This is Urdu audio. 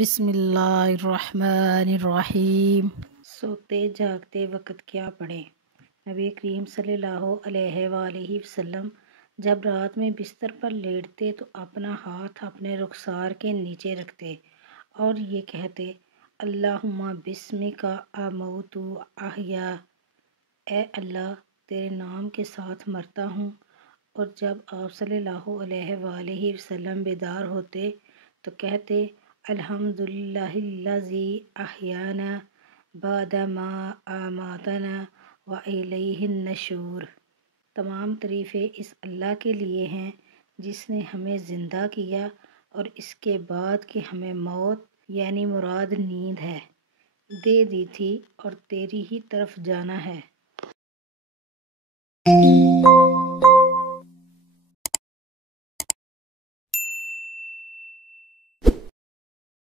بسم اللہ الرحمن الرحیم۔ سوتے جاگتے وقت کیا پڑھیں؟ نبی کریم صلی اللہ علیہ وآلہ وسلم جب رات میں بستر پر لیٹتے تو اپنا ہاتھ اپنے رخسار کے نیچے رکھتے اور یہ کہتے، اللہم بسمک اموت و احیا، اے اللہ تیرے نام کے ساتھ مرتا ہوں۔ اور جب آپ صلی اللہ علیہ وآلہ وسلم بیدار ہوتے تو کہتے، الحمدللہ الذی احیانا بعد ما اماتنا والیہ النشور۔ تمام تعریفیں اس اللہ کے لیے ہیں جس نے ہمیں زندہ کیا اور اس کے بعد کہ ہمیں موت یعنی مراد نیند ہے دے دی تھی اور تیری ہی طرف جانا ہے۔